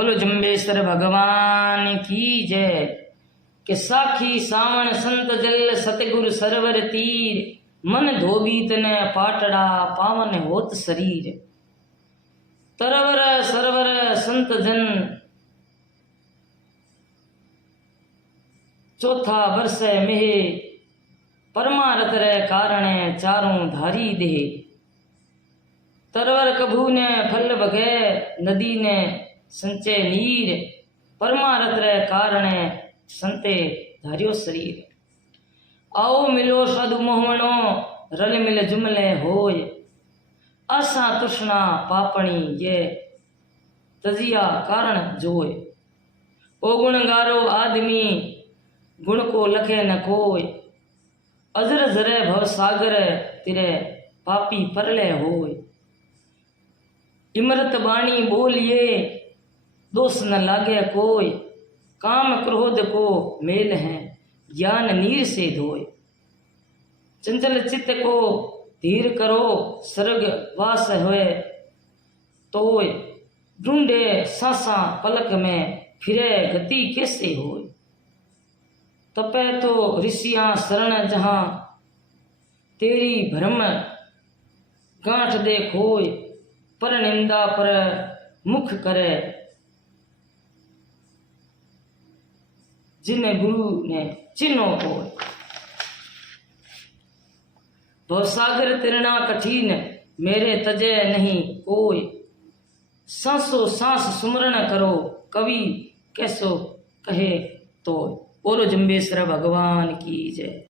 बोलो जम्बेश्वर भगवान की जय। कि साखी सावण संत जल सतगुरु सरवर तीर, मन धोबीत न पाटड़ा पावन होत शरीर। तरवर सरवर संत जन, चौथा वर्ष मेह, परमारथ रे कारण चारों धारी दे। तरवर कभू ने फल बगे, नदी ने संचे नीर, परमारथ रे कारण संते धारियो शरीर। आओ मिलो सद मोहवणो, रल मिल जुमले होय, आशा तृष्णा पापणी ये तजिया कारण जोय। ओ गुणगारो आदमी, गुण को लखे न कोय, अजर जरे भव सागर तिरे पापी परले होय। इमरत बाणी बोलिए, दोष न लागे कोय, काम क्रोध को मेल है, ज्ञान नीर से धोय। चंचल चित्त को धीर करो, स्वर्ग वास होए तोय, ढूंढे सासा पलक में, फिरे गति कैसे होय। तपे तो ऋषियां शरण जहां, तेरी भ्रम गांठ दे खोय, पर निंदा पर मुख करे, जिन्हें गुरु ने चिन्हो होय। भवसागर तिरना कठिन, मेरे तजे नहीं कोय, सांसों सांस सुमरण करो, कवि कैसो कहे तो। बोलो जम्बेश्वर भगवान की जय।